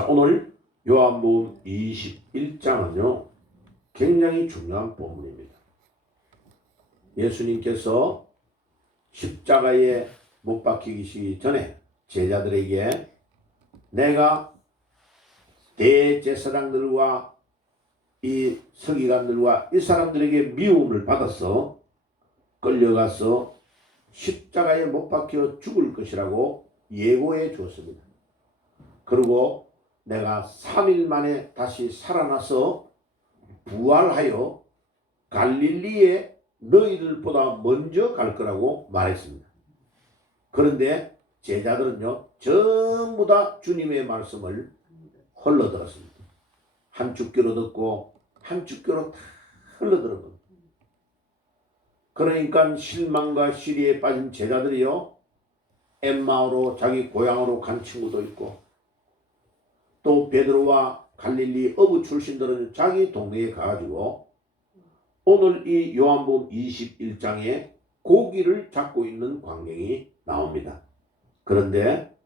자, 오늘 요한복음 21장은요 굉장히 중요한 본문입니다. 예수님께서 십자가에 못 박히시기 전에 제자들에게 내가 대제사장들과 이 서기관들과 이 사람들에게 미움을 받아서 끌려가서 십자가에 못 박혀 죽을 것이라고 예고해 주었습니다. 그리고 내가 3일 만에 다시 살아나서 부활하여 갈릴리에 너희들보다 먼저 갈 거라고 말했습니다. 그런데 제자들은요 전부 다 주님의 말씀을 흘러들었습니다. 한쪽 귀로 듣고 한쪽 귀로 다 흘러들은 겁니다. 그러니까 실망과 시리에 빠진 제자들이요 엠마오로 자기 고향으로 간 친구도 있고 또 베드로와 갈릴리 어부 출신들은 자기 동네에 가가지고 오늘 이 요한복음 21장에 고기를 잡고 있는 광경이 나옵니다. 그런데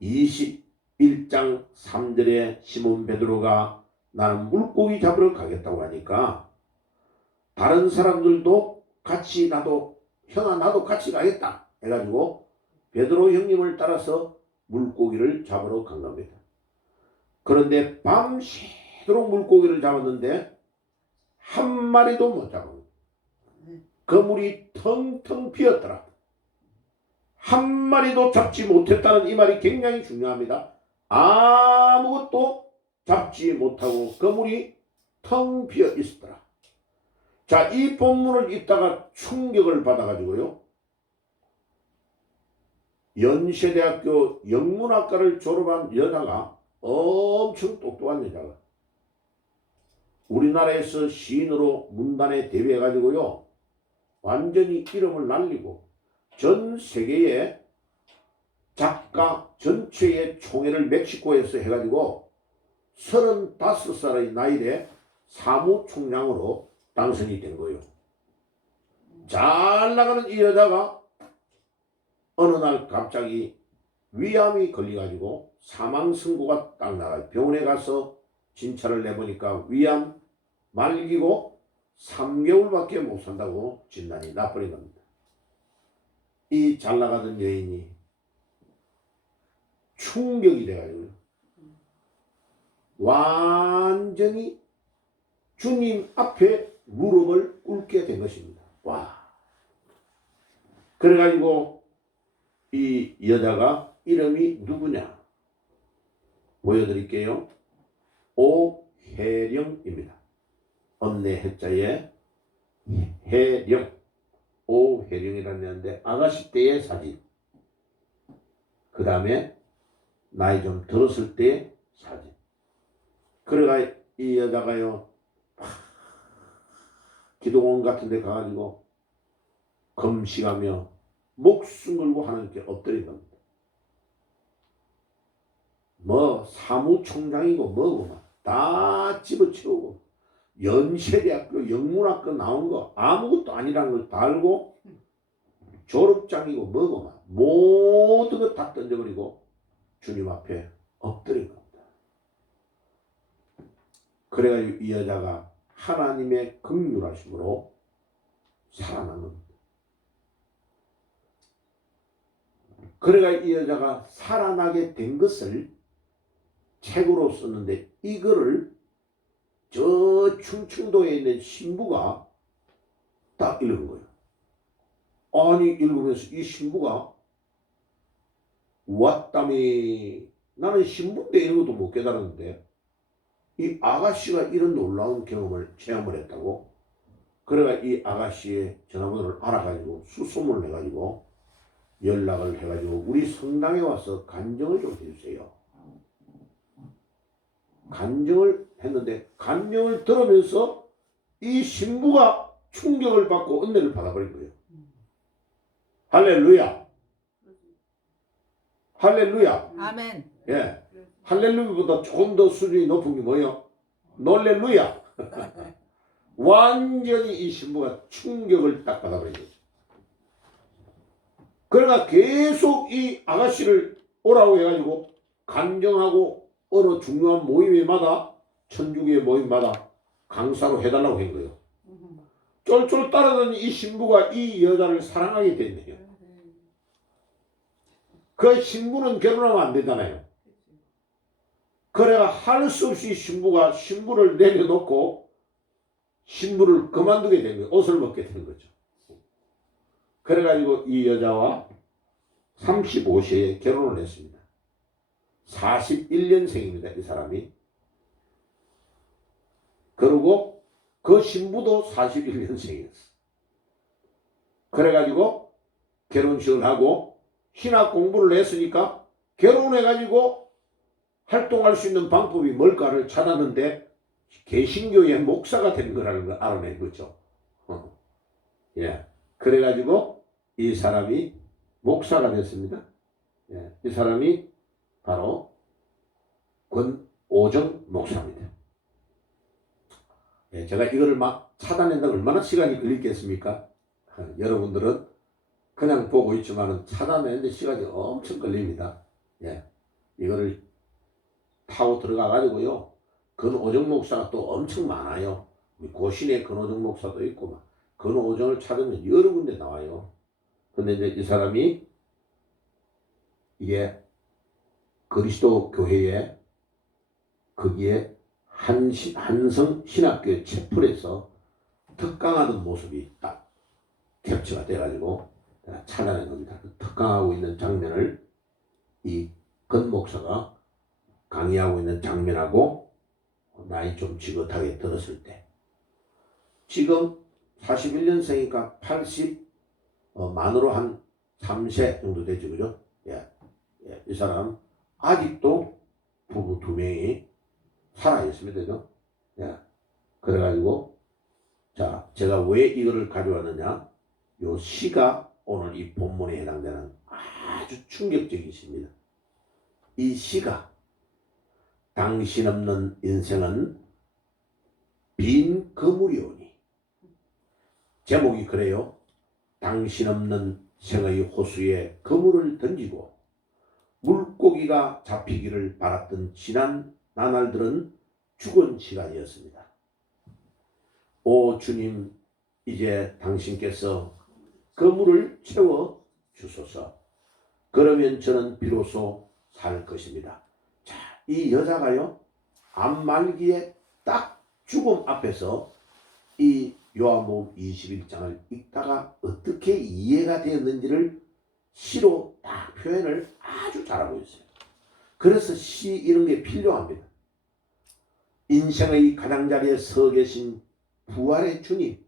21장 3절에 시몬 베드로가 나는 물고기 잡으러 가겠다고 하니까 다른 사람들도 같이 나도 형아 나도 같이 가겠다 해가지고 베드로 형님을 따라서 물고기를 잡으러 간 겁니다. 그런데 밤새도록 물고기를 잡았는데 한 마리도 못 잡은 그물이 텅텅 비었더라. 한 마리도 잡지 못했다는 이 말이 굉장히 중요합니다. 아무것도 잡지 못하고 그물이 텅 비어 있었더라. 자, 이 본문을 읽다가 충격을 받아가지고요 연세대학교 영문학과를 졸업한 여자가 엄청 똑똑한 여자가 우리나라에서 시인으로 문단에 데뷔해가지고요 완전히 이름을 날리고 전 세계의 작가 전체의 총회를 멕시코에서 해가지고 35살의 나이에 사무총장으로 당선이 된 거예요. 잘 나가는 이 여자가 어느 날 갑자기 위암이 걸려가지고 사망 선고가 딱 나가요. 병원에 가서 진찰을 내보니까 위암 말기고 3개월밖에 못 산다고 진단이 나버린 겁니다. 이 잘 나가던 여인이 충격이 돼가지고 완전히 주님 앞에 무릎을 꿇게 된 것입니다. 와. 그래가지고 이 여자가 이름이 누구냐 보여드릴게요. 오혜령입니다. 언내 해자에 혜령, 오혜령이라는 애인데 아가씨 때의 사진, 그 다음에 나이 좀 들었을 때의 사진. 그래가 이 여자가요 기도원 같은 데 가가지고 금식하며 목숨 걸고 하나님께 엎드린 겁니다. 뭐 사무총장이고 뭐고 다 집어치우고 연세대학교 영문학과 나온 거 아무것도 아니라는 걸 다 알고 졸업장이고 뭐고 막 모든 거 다 던져버리고 주님 앞에 엎드린 겁니다. 그래가지고 이 여자가 하나님의 긍휼하심으로 살아난 겁니다. 그래가 이 여자가 살아나게 된 것을 책으로 썼는데 이거를 저 충청도에 있는 신부가 딱 읽은 거예요. 아니 읽으면서 이 신부가 왔다미 나는 신부인데 이런 것도 못 깨달았는데 이 아가씨가 이런 놀라운 경험을 체험을 했다고. 그래가 이 아가씨의 전화번호를 알아가지고 수소문을 해가지고 연락을 해가지고 우리 성당에 와서 간증을 좀 해주세요. 간증을 했는데 간증을 들으면서 이 신부가 충격을 받고 은혜를 받아버린 거예요. 할렐루야. 할렐루야. 아멘. 예. 할렐루야보다 조금 더 수준이 높은 게 뭐예요? 놀렐루야. 완전히 이 신부가 충격을 딱 받아버린 거죠. 그러니까 계속 이 아가씨를 오라고 해가지고 간증하고 어느 중요한 모임마다 천주교의 모임마다 강사로 해달라고 한 거예요. 쫄쫄 따라다니는 이 신부가 이 여자를 사랑하게 됐네요. 그 신부는 결혼하면 안 되잖아요. 그래가 할 수 없이 신부를 내려놓고 신부를 그만두게 된 거예요. 옷을 벗게 된 거죠. 그래가지고 이 여자와 35세에 결혼을 했습니다. 41년생입니다. 이 사람이. 그리고 그 신부도 41년생이었어. 그래가지고 결혼식을 하고 신학 공부를 했으니까 결혼해가지고 활동할 수 있는 방법이 뭘까를 찾았는데 개신교의 목사가 된 거라는 걸 알아낸 거죠. 예. 그래가지고 이 사람이 목사가 됐습니다. 예. 이 사람이 바로 권오정 목사입니다. 예. 제가 이거를 막 찾아낸다 얼마나 시간이 걸리겠습니까? 여러분들은 그냥 보고 있지만은 찾아내는데 시간이 엄청 걸립니다. 예. 이거를 타고 들어가 가지고요. 권오정 목사가 또 엄청 많아요. 고신의 권오정 목사도 있고 막 권오정을 찾으면 여러 군데 나와요. 근데 이제 이 사람이 이게 그리스도 교회에 거기에 한성 신학교 채플에서 특강하던 모습이 딱 캡처가 돼가지고 찾아낸 겁니다. 특강하고 있는 장면을 이 권 목사가 강의하고 있는 장면하고 나이 좀 지긋하게 들었을 때 지금 41년생이니까 80 만으로 한 3세 정도 되죠. 그죠? 예. 예. 이 사람 아직도 부부 2명이 살아있습니다. 그죠? 예. 그래가지고 자 제가 왜 이거를 가져왔느냐 요 시가 오늘 이 본문에 해당되는 아주 충격적인 시입니다. 이 시가 당신 없는 인생은 빈 그물이오니 제목이 그래요. 당신 없는 생의 호수에 그물을 던지고 물고기가 잡히기를 바랐던 지난 나날들은 죽은 시간이었습니다. 오 주님 이제 당신께서 그물을 채워 주소서. 그러면 저는 비로소 살 것입니다. 자, 이 여자가요 암말기에 딱 죽음 앞에서 이 요한복음 21장을 읽다가 어떻게 이해가 되었는지를 시로 딱 표현을 아주 잘하고 있어요. 그래서 시 이런 게 필요합니다. 인생의 가장자리에 서 계신 부활의 주님,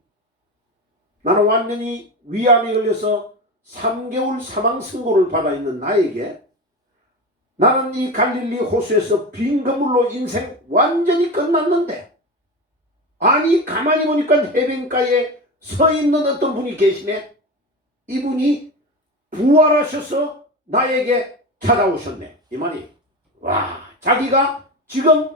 나는 완전히 위암에 걸려서 3개월 사망 선고를 받아 있는 나에게 나는 이 갈릴리 호수에서 빈 그물로 인생 완전히 끝났는데 아니 가만히 보니까 해변가에 서 있는 어떤 분이 계시네. 이분이 부활하셔서 나에게 찾아오셨네. 이 말이 와 자기가 지금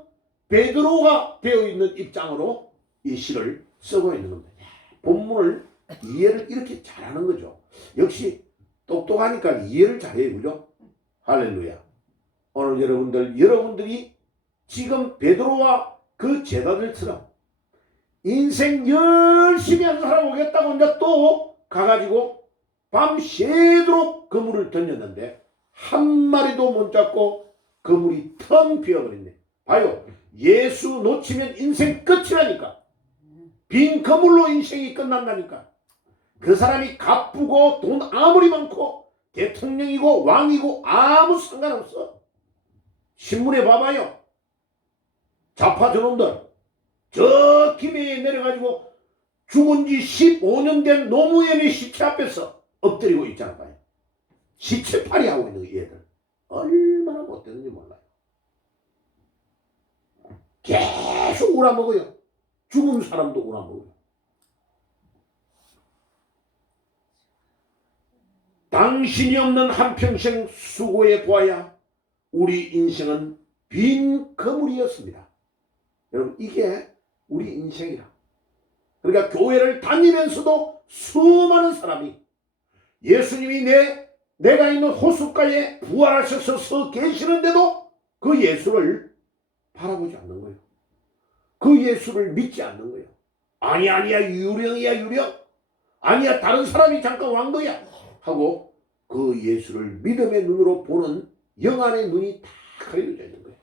베드로가 되어 있는 입장으로 이 시를 쓰고 있는 겁니다. 본문을 이해를 이렇게 잘하는 거죠. 역시 똑똑하니까 이해를 잘해요. 그죠? 할렐루야. 오늘 여러분들이 지금 베드로와 그 제자들처럼 인생 열심히 한 사람 오겠다고 이제 또 가가지고 밤새도록 그물을 던졌는데 한 마리도 못 잡고 그물이 텅 비어버렸네. 봐요. 예수 놓치면 인생 끝이라니까. 빈 그물로 인생이 끝난다니까. 그 사람이 갚고 돈 아무리 많고 대통령이고 왕이고 아무 상관없어. 신문에 봐봐요. 좌파 저놈들 저 김해에 내려가지고 죽은 지 15년 된 노무현의 시체 앞에서 엎드리고 있잖아 봐요. 시체팔이 하고 있는 얘들 얼마나 못되는지 몰라요. 계속 우라먹어요. 죽은 사람도 우라먹어요. 당신이 없는 한평생 수고해 보아야 우리 인생은 빈 그물이었습니다. 여러분 이게 우리 인생이라. 그러니까 교회를 다니면서도 수많은 사람이 예수님이 내가 있는 호숫가에 부활하셔서 서 계시는데도 그 예수를 바라보지 않는 거예요. 그 예수를 믿지 않는 거예요. 아니야 유령이야 유령. 아니야 다른 사람이 잠깐 왕 거야 하고 그 예수를 믿음의 눈으로 보는 영안의 눈이 다 가려져 있는 거예요.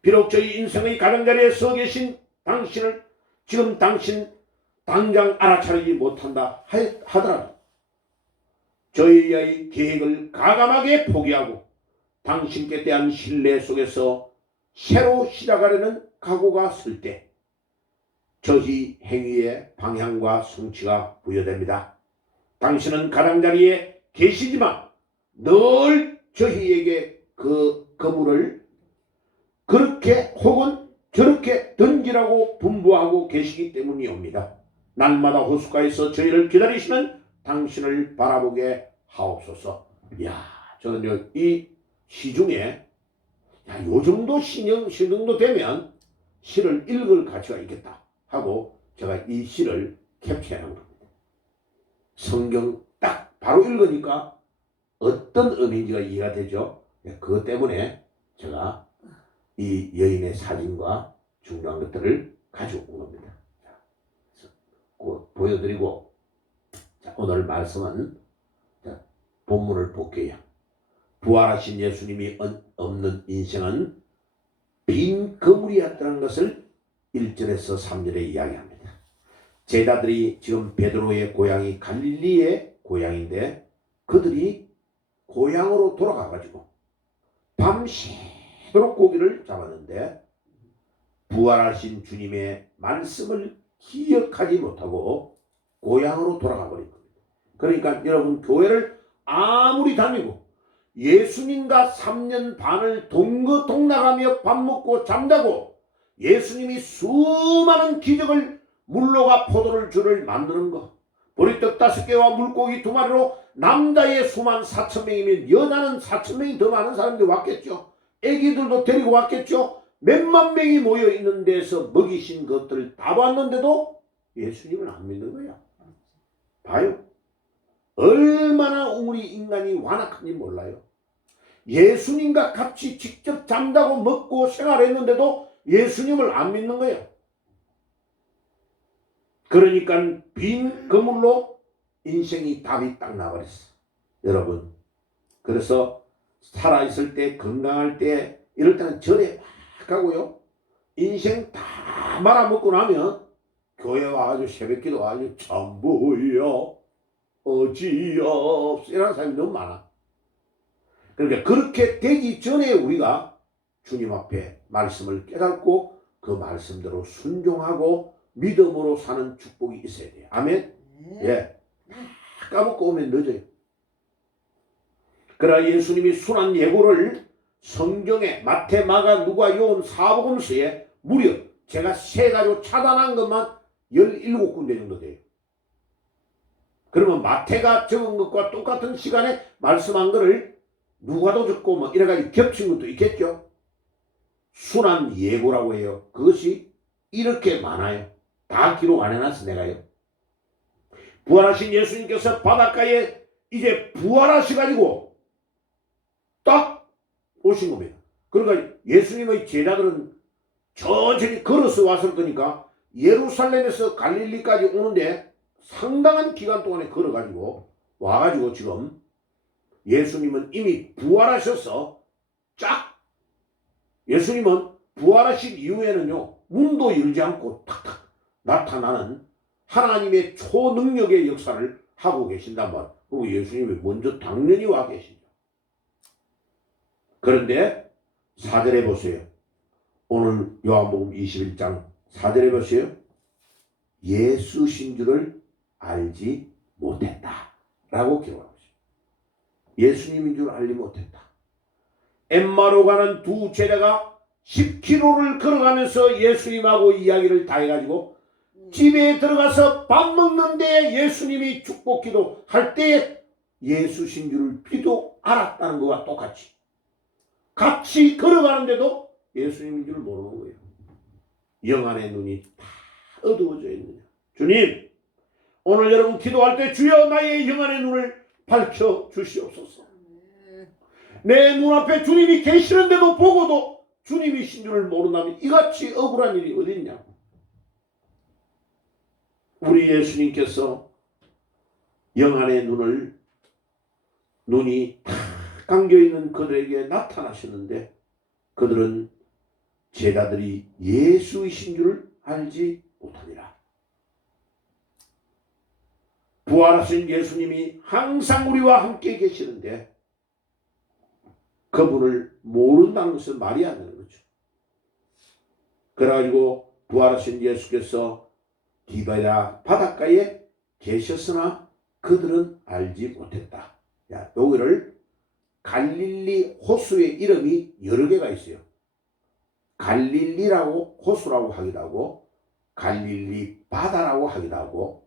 비록 저희 인생의 가장자리에 서 계신 당신을 지금 당신 당장 알아차리지 못한다 하더라도 저희의 계획을 가감하게 포기하고 당신께 대한 신뢰 속에서 새로 시작하려는 각오가 설 때 저희 행위의 방향과 성취가 부여됩니다. 당신은 가장자리에 계시지만 늘 저희에게 그 거물을 그렇게 혹은 저렇게 던지라고 분부하고 계시기 때문이옵니다. 날마다 호숫가에서 저희를 기다리시는 당신을 바라보게 하옵소서. 이야, 저는 이 시중에 요 정도 신정도 되면 시를 읽을 가치가 있겠다 하고 제가 이 시를 캡처해 놓은 겁니다. 성경 딱 바로 읽으니까 어떤 의미인지가 이해가 되죠. 그것 때문에 제가 이 여인의 사진과 중요한 것들을 가지고 온 겁니다. 보여드리고 오늘 말씀은 본문을 볼게요. 부활하신 예수님이 없는 인생은 빈 그물이었다는 것을 1절에서 3절에 이야기합니다. 제자들이 지금 베드로의 고향이 갈릴리의 고향인데 그들이 고향으로 돌아가가지고 밤새도록 고기를 잡았는데 부활하신 주님의 말씀을 기억하지 못하고 고향으로 돌아가 버린 겁니다. 그러니까 여러분 교회를 아무리 다니고 예수님과 3년 반을 동거동락하며 밥 먹고 잠자고 예수님이 수많은 기적을 물로가 포도를 주를 만드는 것 보리떡 5개와 물고기 2마리로 남자의 수만 4,000명이면 여자는 4,000명이 더 많은 사람들이 왔겠죠. 애기들도 데리고 왔겠죠. 몇만 명이 모여있는 데서 먹이신 것들을 다 봤는데도 예수님을 안 믿는 거야. 봐요. 얼마나 우리 인간이 완악한지 몰라요. 예수님과 같이 직접 잠자고 먹고 생활했는데도 예수님을 안 믿는 거예요. 그러니까 빈 그물로 인생이 답이 딱 나버렸어. 여러분 그래서 살아있을 때 건강할 때 이럴 때는 절에 막 가고요. 인생 다 말아먹고 나면 교회 와가지고 새벽기도 와가지고 전부여 어지없 이라는 사람이 너무 많아. 그러니까 그렇게 되기 전에 우리가 주님 앞에 말씀을 깨닫고 그 말씀대로 순종하고 믿음으로 사는 축복이 있어야 돼요. 아멘? 예. 까먹고 오면 늦어요. 그러나 예수님이 순한 예고를 성경에 마태, 마가, 누가, 요한, 사복음서에 무려 제가 세가지고 차단한 것만 17군데 정도 돼요. 그러면 마태가 적은 것과 똑같은 시간에 말씀한 것을 누가도 적고 뭐 이래가지고 겹친 것도 있겠죠. 순한 예고라고 해요. 그것이 이렇게 많아요. 다 기록 안 해놨어 내가요. 부활하신 예수님께서 바닷가에 이제 부활하셔가지고 딱 오신 겁니다. 그러니까 예수님의 제자들은 천천히 걸어서 왔을 거니까 예루살렘에서 갈릴리까지 오는데 상당한 기간 동안에 걸어가지고 와가지고 지금 예수님은 이미 부활하셔서 쫙 예수님은 부활하신 이후에는요 문도 열지 않고 탁탁 나타나는 하나님의 초능력의 역사를 하고 계신단 말이에요. 그리고 예수님이 먼저 당연히 와 계시죠. 그런데 4절에 보세요. 오늘 요한복음 21장 4절에 보세요. 예수신 줄을 알지 못했다 라고 기록하고 있어요. 예수님인 줄 알지 못했다. 엠마로 가는 두 제자가 10km를 걸어가면서 예수님하고 이야기를 다 해가지고 집에 들어가서 밥 먹는데 예수님이 축복기도 할 때 예수신 줄을 비도 알았다는 것과 똑같이 같이 걸어가는데도 예수님인 줄 모르는 거예요. 영안의 눈이 다 어두워져 있느냐. 주님 오늘 여러분 기도할 때 주여 나의 영안의 눈을 밝혀 주시옵소서. 내 눈앞에 주님이 계시는데도 보고도 주님이신 줄을 모른다면 이같이 억울한 일이 어디 있냐고. 우리 예수님께서 영안의 눈이 다 감겨있는 그들에게 나타나셨는데 그들은 제자들이 예수이신 줄을 알지 못하니라. 부활하신 예수님이 항상 우리와 함께 계시는데 그분을 모른다는 것은 말이 안 되는 거죠. 그래가지고 부활하신 예수께서 디베랴 바닷가에 계셨으나 그들은 알지 못했다. 야, 여기를 갈릴리 호수의 이름이 여러 개가 있어요. 갈릴리라고 호수라고 하기도 하고 갈릴리 바다라고 하기도 하고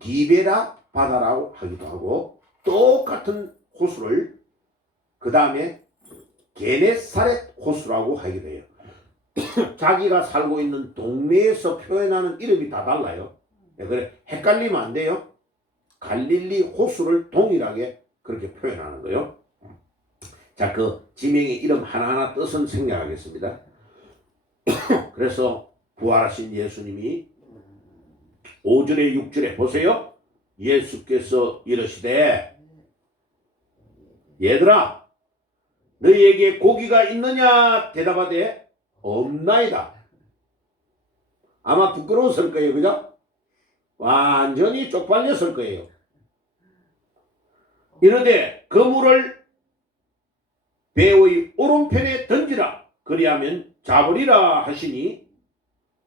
디베랴 바다라고 하기도 하고 똑같은 호수를 그 다음에 게네사렛 호수라고 하기도 해요. 자기가 살고 있는 동네에서 표현하는 이름이 다 달라요. 그래 헷갈리면 안 돼요. 갈릴리 호수를 동일하게 그렇게 표현하는 거예요. 자, 그 지명의 이름 하나하나 뜻은 생략하겠습니다. 그래서 부활하신 예수님이 5절에 6절에 보세요. 예수께서 이르시되 얘들아 너희에게 고기가 있느냐 대답하되 없나이다. 아마 부끄러웠을 거예요. 그죠? 완전히 쪽팔렸을 거예요. 이르되 그물을 배의 오른편에 던지라 그리하면 잡으리라 하시니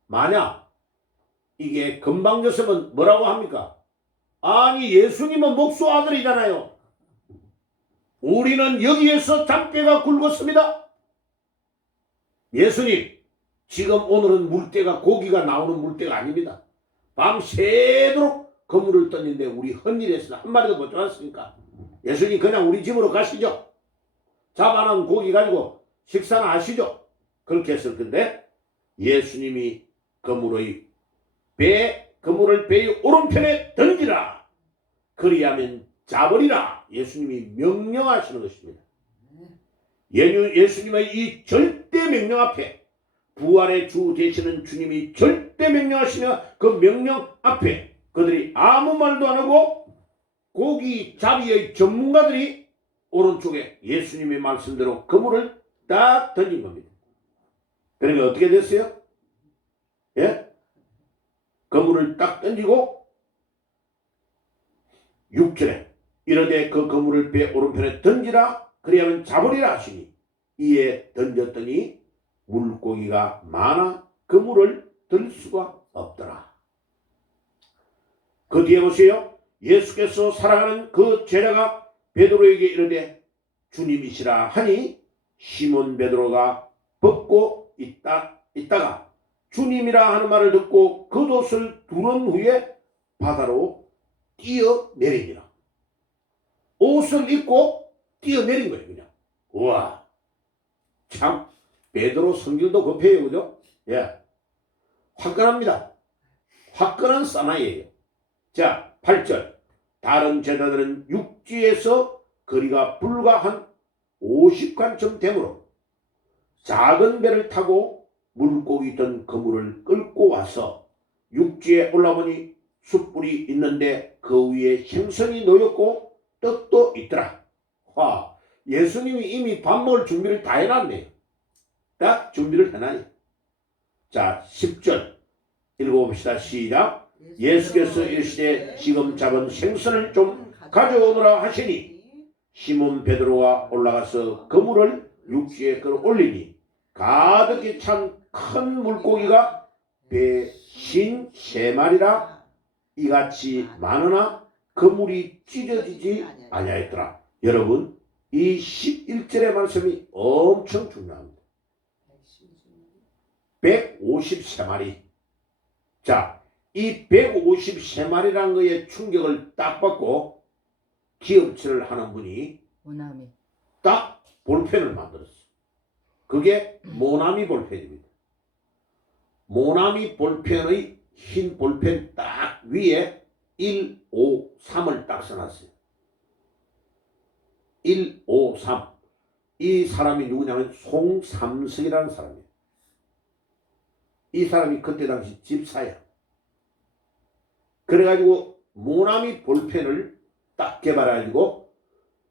만약 이게 금방졌으면 뭐라고 합니까? 아니 예수님은 목수 아들이잖아요. 우리는 여기에서 잔뼈가 굵었습니다. 예수님 지금 오늘은 물때가 고기가 나오는 물때가 아닙니다. 밤새도록 그물을 떴는데 우리 헛일에서 한 마리도 못 잡았으니까 예수님 그냥 우리 집으로 가시죠. 잡아놓은 고기 가지고 식사나 하시죠. 그렇게 했을 건데 예수님이 그물을 배의 오른편에 던지라 그리하면 잡으리라 예수님이 명령하시는 것입니다. 예수님의 이 절대 명령 앞에 부활의 주 되시는 주님이 절대 명령하시며 그 명령 앞에 그들이 아무 말도 안 하고 고기 잡이의 전문가들이 오른쪽에 예수님의 말씀대로 그물을 딱 던진 겁니다. 그러니까 어떻게 됐어요? 예? 그물을 딱 던지고 6절에 이르되 그 그물을 배 오른편에 던지라 그리하면 잡으리라 하시니 이에 던졌더니 물고기가 많아 그물을 들 수가 없더라. 그 뒤에 보세요. 예수께서 사랑하는 그 제자가 베드로에게 이르되 주님이시라 하니 시몬 베드로가 벗고 있다가 주님이라 하는 말을 듣고 겉옷을 두른 후에 바다로 뛰어내리니라. 옷을 입고 뛰어내린 거예요. 그냥. 우와, 참 베드로 성질도 급해요. 그죠? 예, 화끈합니다. 화끈한 사나이예요. 자, 8절 다른 제자들은 육지에서 거리가 불과 한 50간쯤 되므로 작은 배를 타고 물고기 있던 그물을 끌고 와서 육지에 올라보니 숯불이 있는데 그 위에 생선이 놓였고 떡도 있더라. 와, 예수님이 이미 밥 먹을 준비를 다 해놨네요. 딱 준비를 해놔요. 자, 10절 읽어봅시다. 시작. 예수께서 이르시되 지금 잡은 생선을 좀 가져오너라 하시니 시몬 베드로가 올라가서 그물을 육지에 끌어올리니 가득히 찬 큰 물고기가 배 53마리라 이같이 많으나 그물이 찢어지지 아니하였더라. 여러분 이 11절의 말씀이 엄청 중요합니다. 153마리. 자, 이 153마리라는 거에 충격을 딱 받고 기업체를 하는 분이 딱 볼펜을 만들었어요. 그게 모나미 볼펜입니다. 모나미 볼펜의 흰 볼펜 딱 위에 153을 딱 써놨어요. 153. 이 사람이 누구냐면 송삼석이라는 사람이에요. 이 사람이 그때 당시 집사야. 그래가지고 모나미 볼펜을 딱 개발해가지고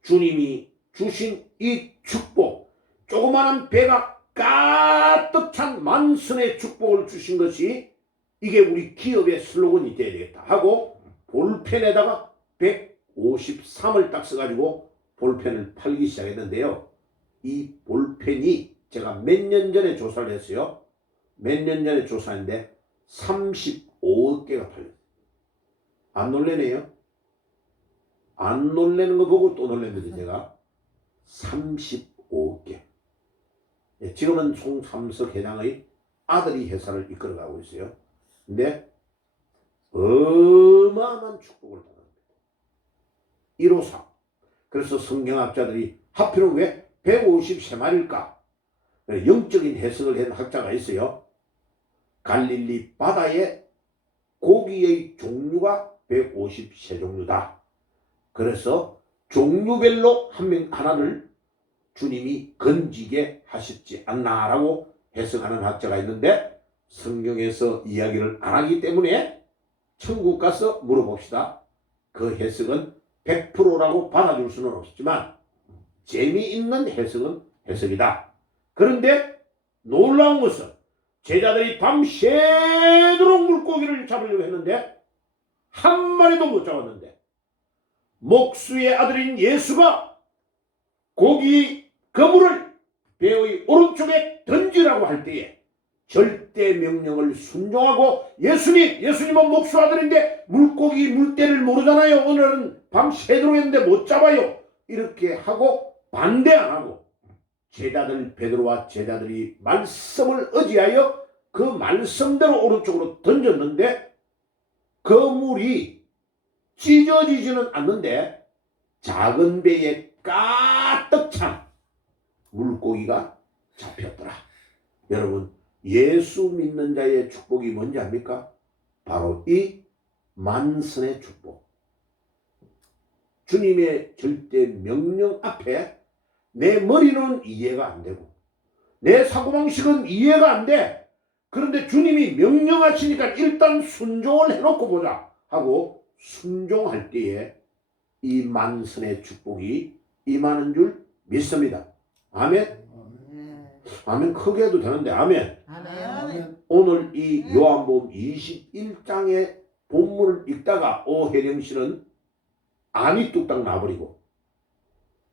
주님이 주신 이 축복, 조그마한 배가 가득 찬 만선의 축복을 주신 것이 이게 우리 기업의 슬로건이 돼야 되겠다 하고 볼펜에다가 153을 딱 써가지고 볼펜을 팔기 시작했는데요. 이 볼펜이 제가 몇 년 전에 조사를 했어요. 몇 년 전에 조사했는데 35억 개가 팔렸어요. 안 놀래네요? 안 놀래는 거 보고 또 놀랬는데 제가 35억 개. 지금은 송삼석 회장의 아들이 회사를 이끌어가고 있어요. 근데 어마어마한 축복을 받았습니다. 153. 그래서 성경학자들이 하필은 왜 153마리일까? 영적인 해석을 한 학자가 있어요. 갈릴리 바다에 고기의 종류가 153종류다. 그래서 종류별로 하나를 주님이 건지게 하셨지 않나라고 해석하는 학자가 있는데 성경에서 이야기를 안 하기 때문에 천국 가서 물어봅시다. 그 해석은 100%라고 받아줄 수는 없지만 재미있는 해석은 해석이다. 그런데 놀라운 것은 제자들이 밤새도록 물고기를 잡으려고 했는데 한 마리도 못 잡았는데 목수의 아들인 예수가 고기 그물을 배의 오른쪽에 던지라고 할 때에 절대 명령을 순종하고 예수님은 목수 아들인데 물고기 물때를 모르잖아요. 오늘은 밤새도록 했는데 못 잡아요. 이렇게 하고 반대 안 하고 베드로와 제자들이 말씀을 의지하여 그 말씀대로 오른쪽으로 던졌는데 그 물이 찢어지지는 않는데 작은 배에 가득 찬 물고기가 잡혔더라. 여러분, 예수 믿는 자의 축복이 뭔지 압니까? 바로 이 만선의 축복. 주님의 절대 명령 앞에 내 머리는 이해가 안 되고 내 사고방식은 이해가 안 돼. 그런데 주님이 명령하시니까 일단 순종을 해놓고 보자 하고 순종할 때에 이 만선의 축복이 임하는 줄 믿습니다. 아멘. 아멘 크게 해도 되는데 아멘. 아멘. 오늘 이 요한복음 21장의 본문을 읽다가 오혜령 씨는 암이 뚝딱 나버리고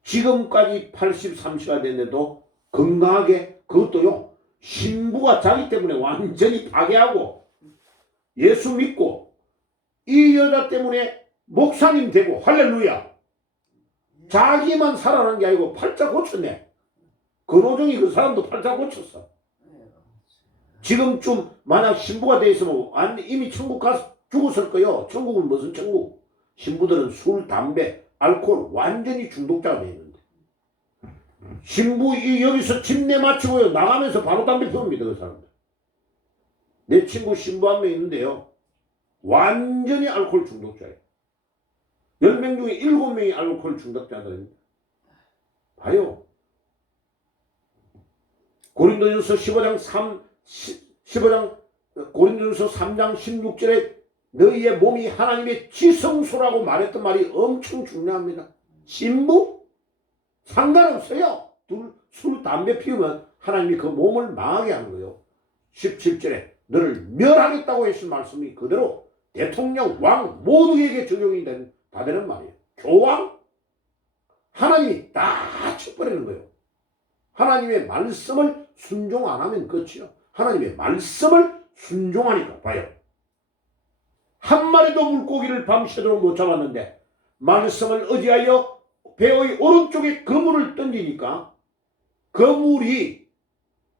지금까지 83세가 됐는데도 건강하게 그것도요 신부가 자기 때문에 완전히 파괴하고 예수 믿고 이 여자 때문에 목사님 되고 할렐루야 자기만 살아난 게 아니고 팔자 고쳤네. 근호정이 그 사람도 팔자 고쳤어. 지금쯤 만약 신부가 돼 있으면 이미 천국 가서 죽었을 거요. 천국은 무슨 천국? 신부들은 술, 담배, 알코올 완전히 중독자가 돼 있는데 신부 여기서 집내 마치고요 나가면서 바로 담배 피웁니다. 그 사람들. 내 친구 신부 한 명 있는데요 완전히 알코올 중독자예요. 10명 중에 7명이 알코올 중독자들입니다. 봐요. 고린도전서 고린도전서 3장 16절에 너희의 몸이 하나님의 지성소라고 말했던 말이 엄청 중요합니다. 신부? 상관없어요. 술, 담배 피우면 하나님이 그 몸을 망하게 하는 거예요. 17절에 너를 멸하겠다고 했을 말씀이 그대로 대통령, 왕 모두에게 적용이 다 되는 말이에요. 교황? 하나님이 다 쳐버리는 거예요. 하나님의 말씀을 순종 안 하면 끝이요. 하나님의 말씀을 순종하니까 봐요. 한 마리도 물고기를 밤새도록 못 잡았는데 말씀을 의지하여 배의 오른쪽에 그물을 던지니까 그 물이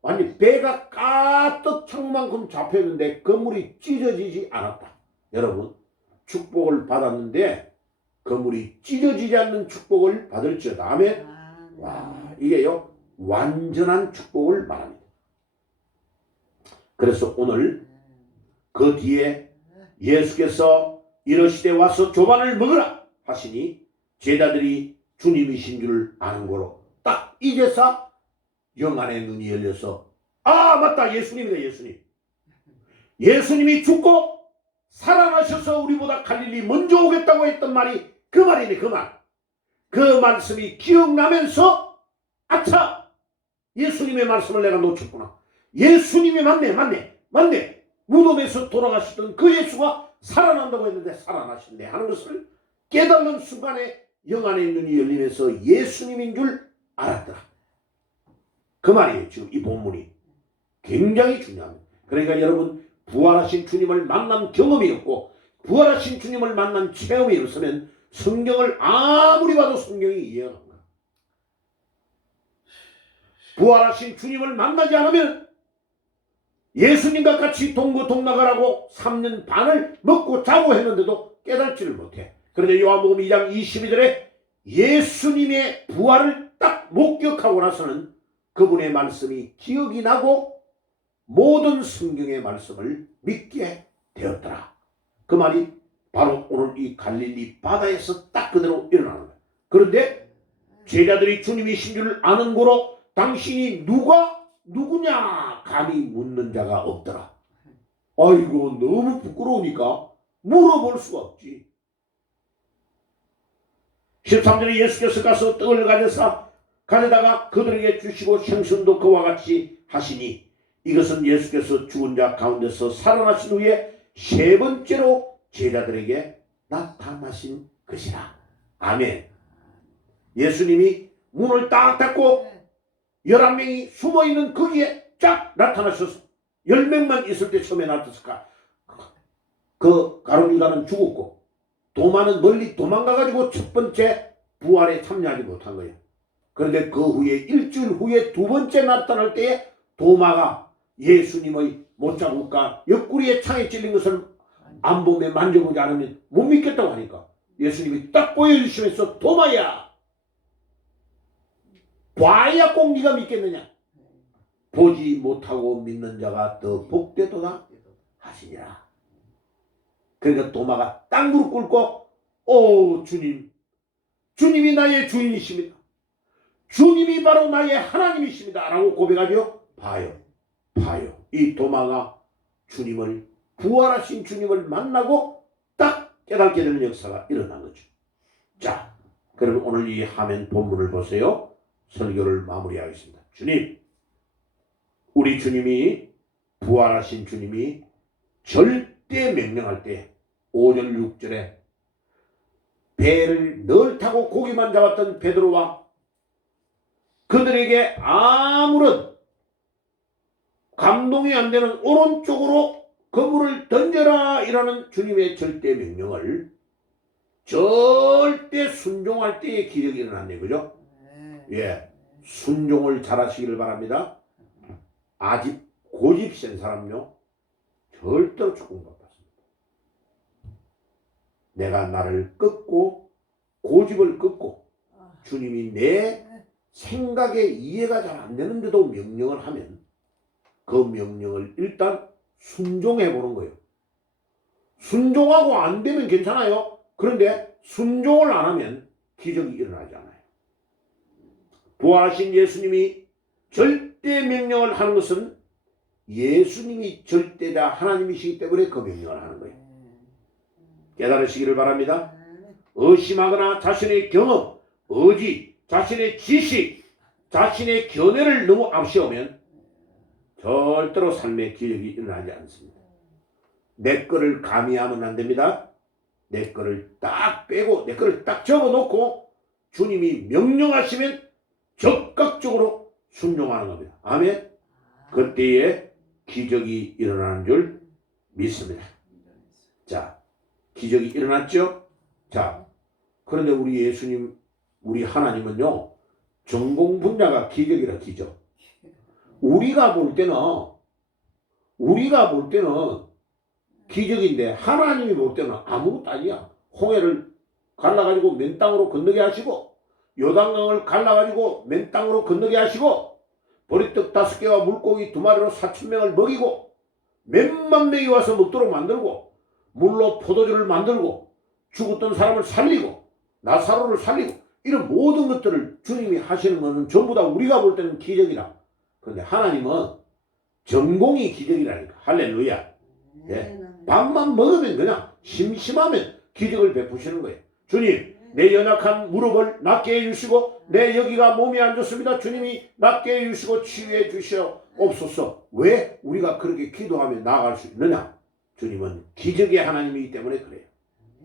아니 배가 가득 찬 만큼 잡혔는데 그 물이 찢어지지 않았다. 여러분 축복을 받았는데 그 물이 찢어지지 않는 축복을 받을지어다. 아멘. 와 이게요 완전한 축복을 말합니다. 그래서 오늘 그 뒤에 예수께서 이르시되 와서 조반을 먹으라 하시니 제자들이 주님이신 줄 아는 거로 딱 이제서 영안의 눈이 열려서 아 맞다, 예수님이다. 예수님이 죽고 살아나셔서 우리보다 갈릴리 먼저 오겠다고 했던 말이 그 말이네. 그 말씀이 기억나면서 아차, 예수님의 말씀을 내가 놓쳤구나. 예수님이 맞네. 무덤에서 돌아가시던 그 예수가 살아난다고 했는데 살아나셨네 하는 것을 깨닫는 순간에 영안의 눈이 열리면서 예수님인 줄 알았더라. 그 말이에요. 지금 이 본문이 굉장히 중요합니다. 그러니까 여러분, 부활하신 주님을 만난 경험이 없고 부활하신 주님을 만난 체험이 없으면 성경을 아무리 봐도 성경이 이해가 안 가. 부활하신 주님을 만나지 않으면 예수님과 같이 동거동락하라고 3년 반을 먹고 자고 했는데도 깨닫지를 못해. 그런데 요한복음 2장 22절에 예수님의 부활을 딱 목격하고 나서는 그분의 말씀이 기억이 나고 모든 성경의 말씀을 믿게 되었더라. 그 말이 바로 오늘 이 갈릴리 바다에서 딱 그대로 일어나는 거예요. 그런데 제자들이 주님이신 줄 아는 고로 당신이 누구냐 감히 묻는 자가 없더라. 아이고, 너무 부끄러우니까 물어볼 수가 없지. 13절에 예수께서 가서 떡을 가져다가 그들에게 주시고 생선도 그와 같이 하시니 이것은 예수께서 죽은 자 가운데서 살아나신 후에 세 번째로 제자들에게 나타나신 것이라. 아멘. 예수님이 문을 딱 닫고 11명이 숨어있는 거기에 쫙 나타나셔서 10명만 있을 때 처음에 나타났을까. 그 가룟유다는 죽었고 도마는 멀리 도망가가지고 첫 번째 부활에 참여하지 못한 거예요. 그런데 그 후에 일주일 후에 두 번째 나타날 때에 도마가 예수님의 못자국과 옆구리에 창에 찔린 것을 안 보면 만져보지 않으면 못 믿겠다고 하니까 예수님이 딱 보여주시면서 도마야, 봐야 꼭 네가 믿겠느냐. 보지 못하고 믿는 자가 더 복되도다 하시니라. 그러니까 도마가 딱 무릎 꿇고 오 주님이 나의 주인이십니다. 주님이 바로 나의 하나님이십니다 라고 고백하죠. 봐요. 이 도마가 주님을, 부활하신 주님을 만나고 딱 깨닫게 되는 역사가 일어난 거죠. 자, 그럼 오늘 이 화면 본문을 보세요. 설교를 마무리하겠습니다. 주님, 우리 주님이, 부활하신 주님이 절대 명령할 때 5절 6절에 배를 늘 타고 고기만 잡았던 베드로와 그들에게 아무런 감동이 안 되는 오른쪽으로 그물을 던져라 이라는 주님의 절대 명령을 절대 순종할 때의 기적이 일어났네. 그죠? 예, 순종을 잘하시기를 바랍니다. 아직 고집 센 사람요 절대로 축복 못 받습니다. 내가 나를 꺾고 고집을 꺾고 주님이 내 생각에 이해가 잘 안 되는데도 명령을 하면 그 명령을 일단 순종해 보는 거예요. 순종하고 안 되면 괜찮아요. 그런데 순종을 안 하면 기적이 일어나지 않아요. 부활하신 예수님이 절대 명령을 하는 것은 예수님이 절대다 하나님이시기 때문에 그 명령을 하는 거예요. 깨달으시기를 바랍니다. 의심하거나 자신의 경험, 의지, 자신의 지식, 자신의 견해를 너무 앞세우면 절대로 삶의 기적이 일어나지 않습니다. 내 거를 가미하면 안 됩니다. 내 거를 딱 빼고 내 거를 딱 적어놓고 주님이 명령하시면 적극적으로 순종하는 겁니다. 아멘. 그때에 기적이 일어나는 줄 믿습니다. 자, 기적이 일어났죠? 자, 그런데 우리 예수님, 우리 하나님은요, 전공 분야가 기적이라 기적. 우리가 볼 때는 기적인데 하나님이 볼 때는 아무것도 아니야. 홍해를 갈라가지고 맨 땅으로 건너게 하시고 요단강을 갈라가지고 맨 땅으로 건너게 하시고 보리떡 5개와 물고기 2마리로 4,000명을 먹이고 몇만 명이 와서 먹도록 만들고 물로 포도주를 만들고 죽었던 사람을 살리고 나사로를 살리고 이런 모든 것들을 주님이 하시는 것은 전부 다 우리가 볼 때는 기적이라. 그런데 하나님은 전공이 기적이라니까. 할렐루야. 예. 밥만 먹으면 그냥 심심하면 기적을 베푸시는 거예요. 주님, 내 연약한 무릎을 낫게 해주시고 내 여기가 몸이 안 좋습니다. 주님이 낫게 해주시고 치유해 주시옵소서. 왜 우리가 그렇게 기도하며 나아갈 수 있느냐? 주님은 기적의 하나님이기 때문에 그래요.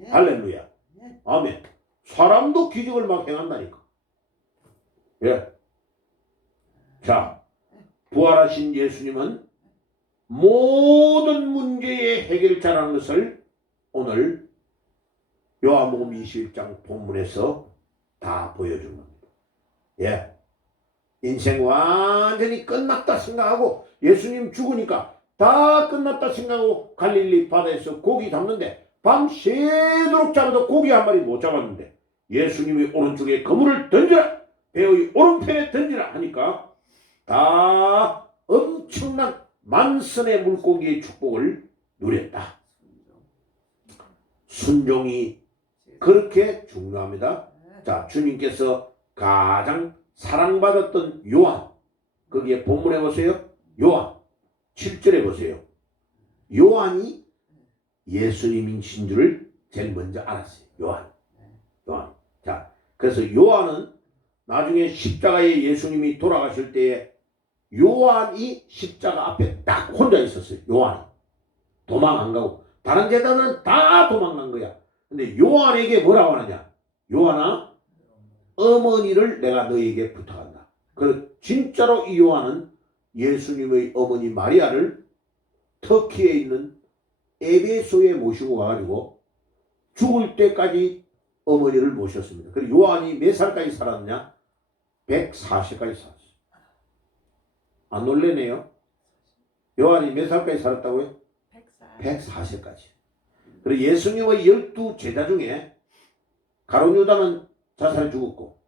할렐루야. 아멘. 사람도 기적을 막 행한다니까. 예. 자, 부활하신 예수님은 모든 문제의 해결자라는 것을 오늘 요한복음 21장 본문에서 다 보여준 겁니다. 예. 인생 완전히 끝났다 생각하고 예수님 죽으니까 다 끝났다 생각하고 갈릴리 바다에서 고기 잡는데 밤새도록 잡아도 고기 한 마리 못 잡았는데 예수님이 오른쪽에 그물을 던지라, 배의 오른편에 던지라 하니까 다 엄청난 만선의 물고기의 축복을 누렸다. 순종이 그렇게 중요합니다. 자, 주님께서 가장 사랑받았던 요한, 거기에 본문에 보세요. 요한 7절에 보세요. 요한이 예수님이신 줄을 제일 먼저 알았어요. 요한. 자, 그래서 요한은 나중에 십자가에 예수님이 돌아가실 때에 요한이 십자가 앞에 딱 혼자 있었어요. 요한이. 도망 안 가고. 다른 제자들은 다 도망간 거야. 근데 요한에게 뭐라고 하느냐? 요한아, 어머니를 내가 너에게 부탁한다. 그래서 진짜로 이 요한은 예수님의 어머니 마리아를 터키에 있는 에베소에 모시고 가가지고 죽을 때까지 어머니를 모셨습니다. 그리고 요한이 몇 살까지 살았느냐? 140까지 살았어요. 안 놀래네요. 요한이 몇 살까지 살았다고요? 140까지. 그리고 예수님의 12 제자 중에 가룟 유다는 자살해 죽었고,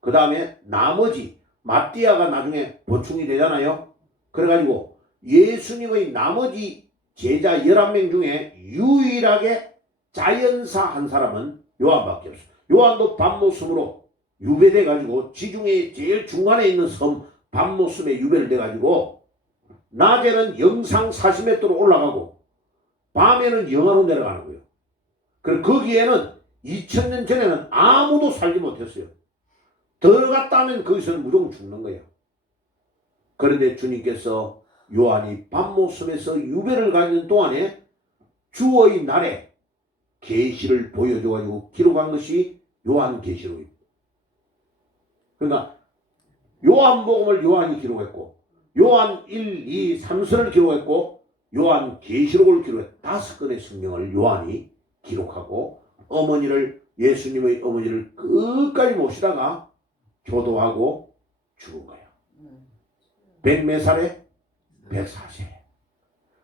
그 다음에 나머지 마띠아가 나중에 보충이 되잖아요. 그래가지고 예수님의 나머지 제자 11명 중에 유일하게 자연사 한 사람은 요한밖에 없어요. 요한도 밤모섬으로 유배돼가지고 지중해 제일 중간에 있는 섬 밤모섬에 유배를 돼가지고 낮에는 영상 40m로 올라가고 밤에는 영하로 내려가는 거예요. 그리고 거기에는 2000년 전에는 아무도 살지 못했어요. 들어갔다 하면 거기서는 무조건 죽는 거예요. 그런데 주님께서 요한이 밤모섬에서 유배를 가는 동안에 주의 날에 계시를 보여줘가지고 기록한 것이 요한계시록입니다. 그러니까 요한복음을 요한이 기록했고 요한 1, 2, 3서를 기록했고 요한계시록을 기록했고 5권의 성경을 요한이 기록하고 예수님의 어머니를 끝까지 모시다가 교도하고 죽은 거예요. 100몇 살에? 140.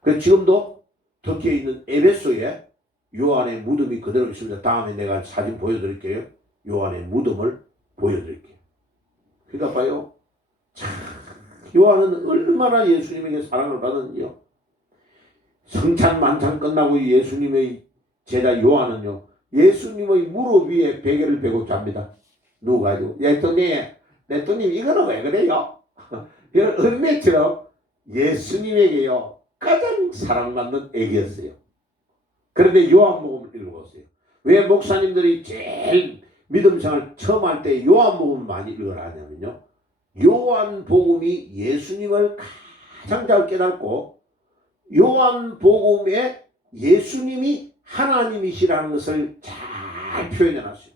그래서 지금도 터키에 있는 에베소에 요한의 무덤이 그대로 있습니다. 다음에 내가 사진 보여드릴게요. 요한의 무덤을 보여드릴게요. 그러니까 봐요. 참, 요한은 얼마나 예수님에게 사랑을 받았는지요. 성찬 만찬 끝나고 예수님의 제자 요한은요. 예수님의 무릎 위에 베개를 베고 잡니다. 누가요? 내또님 이거는 왜 그래요? 이건 은매처럼 예수님에게요. 가장 사랑받는 애기였어요. 그런데 요한복음을 읽어보세요. 왜 목사님들이 제일 믿음생활 처음 할 때 요한복음을 많이 읽으라 하냐면요. 요한복음이 예수님을 가장 잘 깨닫고 요한복음에 예수님이 하나님이시라는 것을 잘 표현해놨어요.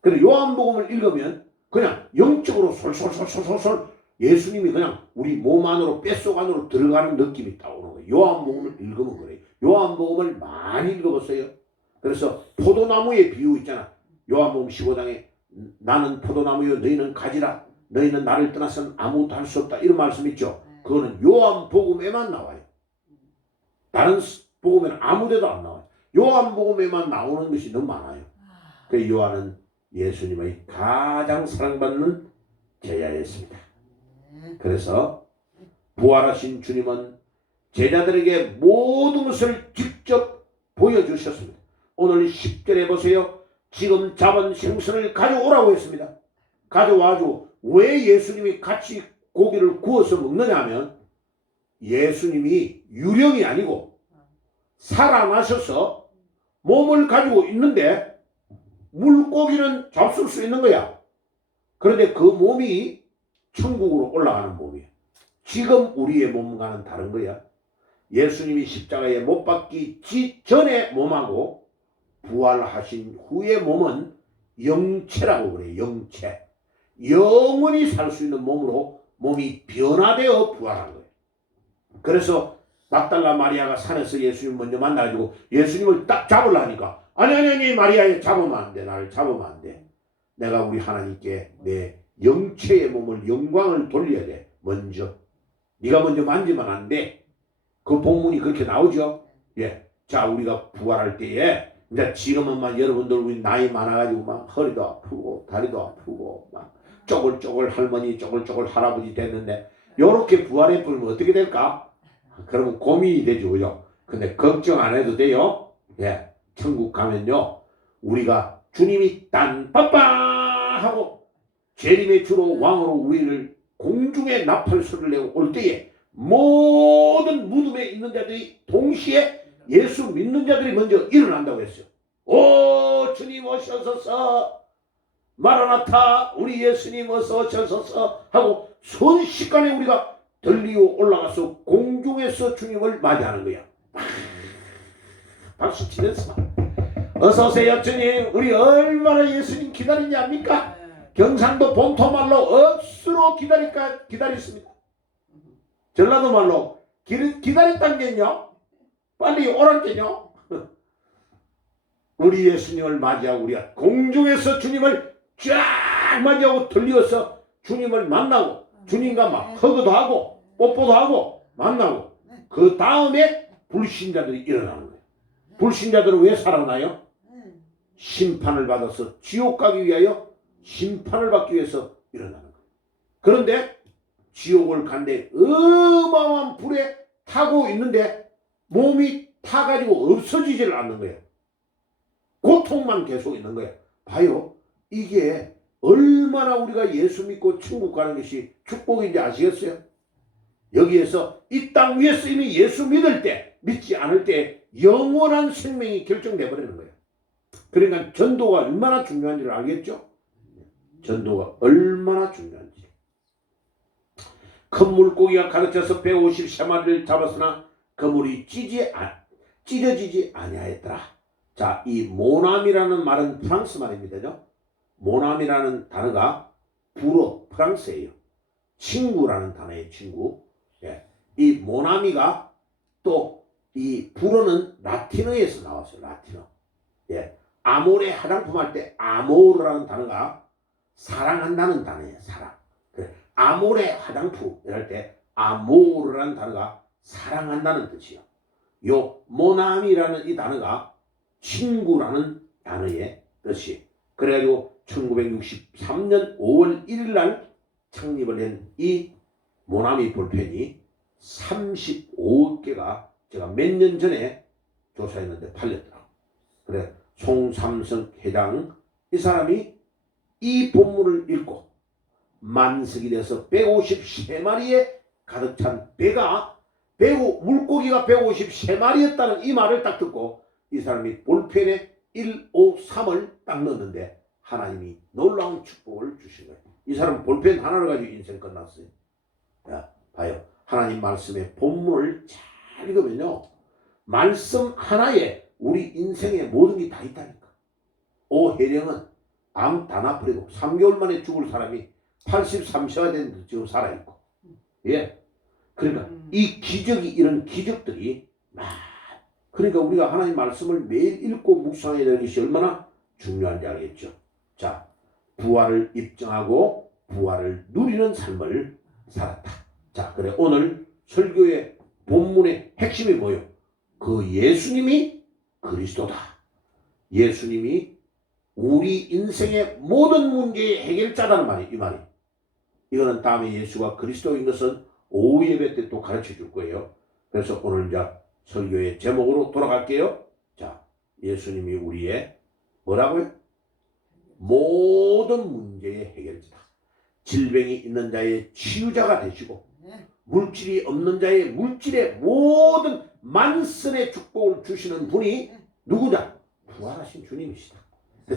그래서 요한복음을 읽으면 그냥 영적으로 솔솔솔솔솔 예수님이 그냥 우리 몸 안으로 뼛속 안으로 들어가는 느낌이 딱 오는 거예요. 요한복음을 읽으면 그래요. 요한복음을 많이 읽어보세요. 그래서 포도나무의 비유 있잖아. 요한복음 15장에 나는 포도나무요 너희는 가지라. 너희는 나를 떠나서는 아무것도 할 수 없다. 이런 말씀 있죠. 그거는 요한복음에만 나와요. 다른 복음에는 아무데도 안 나와요. 요한복음에만 나오는 것이 너무 많아요. 그 요한은 예수님의 가장 사랑받는 제자였습니다. 그래서 부활하신 주님은 제자들에게 모든 것을 직접 보여주셨습니다. 오늘 10절에 보세요. 지금 잡은 생선을 가져오라고 했습니다. 가져와가지고 왜 예수님이 같이 고기를 구워서 먹느냐 하면 예수님이 유령이 아니고 살아나셔서 몸을 가지고 있는데 물고기는 잡술 수 있는 거야. 그런데 그 몸이 천국으로 올라가는 몸이야. 지금 우리의 몸과는 다른 거야. 예수님이 십자가에 못 박기 전의 몸하고 부활하신 후의 몸은 영체라고 그래요. 영체. 영원히 살 수 있는 몸으로 몸이 변화되어 부활한 거예요. 그래서 막달라 마리아가 산에서 예수님 먼저 만나가지고 예수님을 딱 잡으려니까 아니 마리아 잡으면 안 돼. 나를 잡으면 안 돼. 내가 우리 하나님께 내 영체의 몸을 영광을 돌려야 돼. 먼저. 네가 먼저 만지면 안 돼. 그 본문이 그렇게 나오죠. 예. 자, 우리가 부활할 때에 이제 지금은 막 여러분들 우리 나이 많아가지고 막 허리도 아프고 다리도 아프고 막 쪼글쪼글 할머니 쪼글쪼글 할아버지 됐는데 요렇게 부활해 버리면 어떻게 될까? 그러면 고민이 되죠. 그죠? 근데 걱정 안 해도 돼요. 예. 천국 가면요. 우리가 주님이 딴빠빠 하고 재림의 주로 왕으로 우리를 공중에 나팔 소리를 내고 올 때에 모든 무덤에 있는 자들이 동시에 예수 믿는 자들이 먼저 일어난다고 했어요. 오 주님 오셔서서 마라나타 우리 예수님 어서 오셔서서 하고 순식간에 우리가 들리어 올라가서 공중에서 주님을 맞이하는 거야. 박수 치면서 어서 오세요 주님. 우리 얼마나 예수님 기다리지 않습니까? 경상도 본토말로 억수로 기다렸습니다. 전라도 말로 기다렸단 게요. 빨리 오랄 게요. 우리 예수님을 맞이하고 우리가 공중에서 주님을 쫙 맞이하고 들려서 주님을 만나고 주님과 막 허그도 하고 뽀뽀도 하고 만나고 그 다음에 불신자들이 일어나는 거예요. 불신자들은 왜 살아나요? 심판을 받아서 지옥 가기 위하여 심판을 받기 위해서 일어나는 거예요. 그런데 지옥을 간데 어마어마한 불에 타고 있는데 몸이 타가지고 없어지지를 않는 거예요. 고통만 계속 있는 거예요. 봐요. 이게 얼마나 우리가 예수 믿고 천국 가는 것이 축복인지 아시겠어요? 여기에서 이 땅 위에서 이미 예수 믿을 때 믿지 않을 때 영원한 생명이 결정돼 버리는 거예요. 그러니까 전도가 얼마나 중요한지를 알겠죠? 전도가 얼마나 중요한지. 큰 물고기가 가르쳐서 153마리를 잡았으나 그물이 찢어지지 아니하였더라. 자, 이 모남이라는 말은 프랑스 말입니다. 모남이라는 단어가 불어 프랑스예요. 친구라는 단어의 친구. 예. 이 모나미가 또 이 불어는 라틴어에서 나왔어요. 라틴어. 예. 아모레 화장품 할 때 아모르라는 단어가 사랑한다는 단어예요. 사랑. 그래. 아모레 화장품 이럴 때 아모르라는 단어가 사랑한다는 뜻이요. 요 모나미라는 이 단어가 친구라는 단어의 뜻이. 그래가지고 1963년 5월 1일 날 창립을 한 이 모나미 볼펜이 35억 개가 제가 몇 년 전에 조사했는데 팔렸더라고. 그래 송삼성 회장 이 사람이 이 본문을 읽고 만석이 돼서 153마리에 가득 찬 배가 물고기가 153마리였다는 이 말을 딱 듣고 이 사람이 볼펜에 153을 딱 넣었는데 하나님이 놀라운 축복을 주신 거예요. 이 사람 볼펜 하나를 가지고 인생 끝났어요. 야, 봐요. 하나님 말씀의 본문을 잘 읽으면요. 말씀 하나에 우리 인생의 모든 게 다 있다니까. 오혜령은 암 다 나버리고 3개월 만에 죽을 사람이 83세가 됐는데 지금 살아있고. 예. 그러니까 이 기적이 이런 기적들이 그러니까 우리가 하나님 말씀을 매일 읽고 묵상해야 되는 것이 얼마나 중요한지 알겠죠. 자, 부활을 입증하고 부활을 누리는 삶을 살았다. 자, 그래 오늘 설교의 본문의 핵심이 뭐예요? 그 예수님이 그리스도다. 예수님이 우리 인생의 모든 문제의 해결자라는 말이 이 말이. 이거는 다음에 예수가 그리스도인 것은 오후 예배 때 또 가르쳐 줄 거예요. 그래서 오늘 이제 설교의 제목으로 돌아갈게요. 자, 예수님이 우리의 뭐라고요? 모든 문제의 해결자다. 질병이 있는 자의 치유자가 되시고 물질이 없는 자의 물질의 모든 만선의 축복을 주시는 분이 누구냐? 부활하신 주님이시다.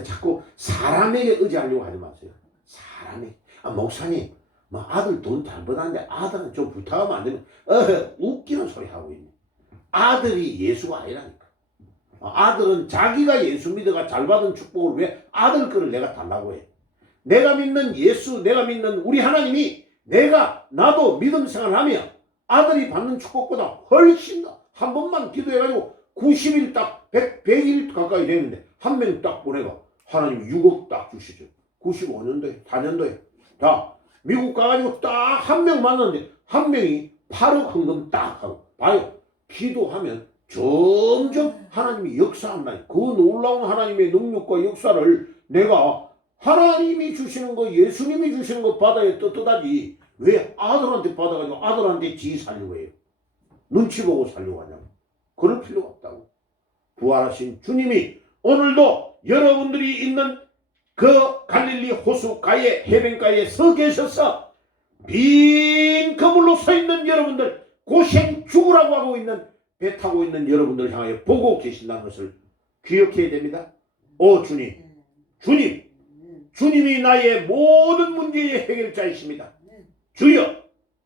자꾸 사람에게 의지하려고 하지 마세요. 사람에게. 목사님 뭐 아들 돈 잘 버는데 아들은 좀 부탁하면 안 되면 웃기는 소리 하고 있네. 아들이 예수가 아니라니까. 아들은 자기가 예수 믿어가 잘 받은 축복을 왜 아들 거를 내가 달라고 해. 내가 믿는 예수, 내가 믿는 우리 하나님이 나도 믿음 생활하면 아들이 받는 축복보다 훨씬 더 한 번만 기도해가지고 90일 딱 100일 가까이 되는데 한 명 딱 보내가 하나님 6억 딱 주시죠. 95년도에 4년도에 자 미국 가가지고 딱 한 명 만났는데 한 명이 8억 헌금 딱 하고 봐요. 기도하면 점점 하나님이 역사한다. 그 놀라운 하나님의 능력과 역사를 내가 하나님이 주시는 거 예수님이 주시는 거 받아야 떳떳하지. 왜 아들한테 받아가지고 아들한테 지 살려고 해요. 눈치 보고 살려고 하냐고. 그럴 필요가 없다고. 부활하신 주님이 오늘도 여러분들이 있는 그 갈릴리 호수가에 해변가에 서 계셔서 빈 그물로 서 있는 여러분들 고생 죽으라고 하고 있는 배 타고 있는 여러분들 향해 보고 계신다는 것을 기억해야 됩니다. 오 주님, 주님이 나의 모든 문제의 해결자이십니다. 주여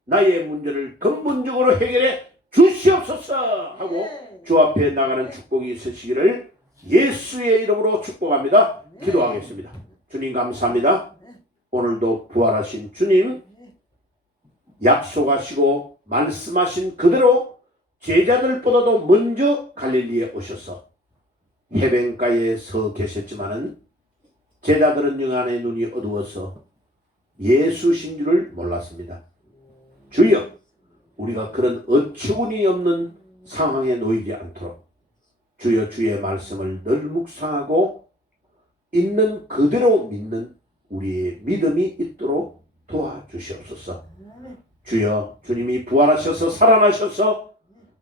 나의 문제를 근본적으로 해결해 주시옵소서 하고 주 앞에 나가는 축복이 있으시기를 예수의 이름으로 축복합니다. 기도하겠습니다. 주님 감사합니다. 오늘도 부활하신 주님 약속하시고 말씀하신 그대로 제자들보다도 먼저 갈릴리에 오셔서 해변가에 서 계셨지만은 제자들은 영안의 눈이 어두워서 예수신 줄을 몰랐습니다. 주여 우리가 그런 어처구니 없는 상황에 놓이지 않도록 주여 주의 말씀을 늘 묵상하고 있는 그대로 믿는 우리의 믿음이 있도록 도와주시옵소서. 주여 주님이 부활하셔서 살아나셔서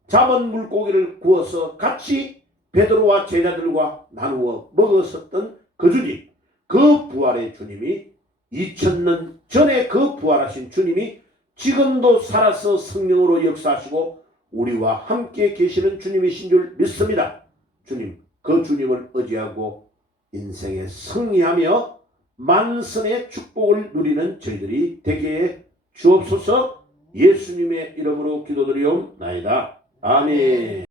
잡은 물고기를 구워서 같이 베드로와 제자들과 나누어 먹었었던 그 주님, 그 부활의 주님이 2000년 전에 그 부활하신 주님이 지금도 살아서 성령으로 역사하시고 우리와 함께 계시는 주님이신 줄 믿습니다. 주님, 그 주님을 의지하고 인생에 승리하며 만선의 축복을 누리는 저희들이 되게 해 주옵소서. 예수님의 이름으로 기도드리옵나이다. 아멘.